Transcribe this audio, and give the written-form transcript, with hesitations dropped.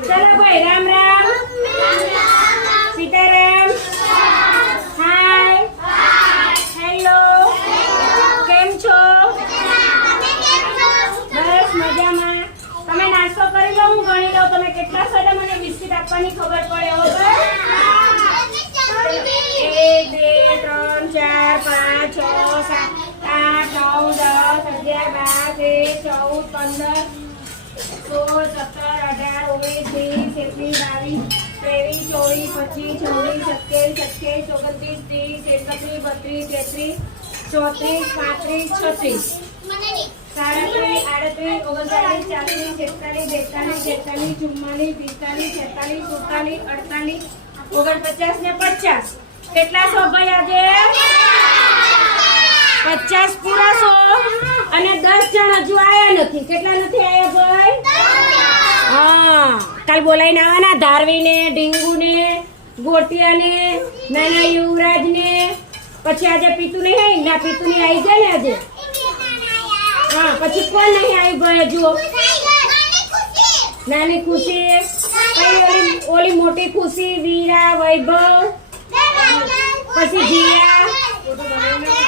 ચલો ભાઈ Ram Ram Sitaram hi hello કેમ છો બસ મજામાં તમે નાસ્તો કરી લો હું ગણી લઉં તમે કેટલા સડે મને બિસ્કિટ આપવાની ખબર પડે હો બસ 1 2 3 4 5 6 7 8 9 10 11 12 કેટલા સો ભાઈ આજે 50 પૂરા સો અને 10 જણ હજુ આયા નથી કેટલા નથી આયા ભાઈ હા કાલ બોલાઈને આવવાના ધારવીને ડીંગુને ગોટિયાને નાના યુવરાજને પછી આજે પીતુ નહીં આવી ના પીતુ નહીં આવી જાય ને આજે હા પછી કોણ નહીં આવી ભાઈ હજુ નાની ખુશી ઓલી મોટી ખુશી વીરા વૈભવ પછી જીયા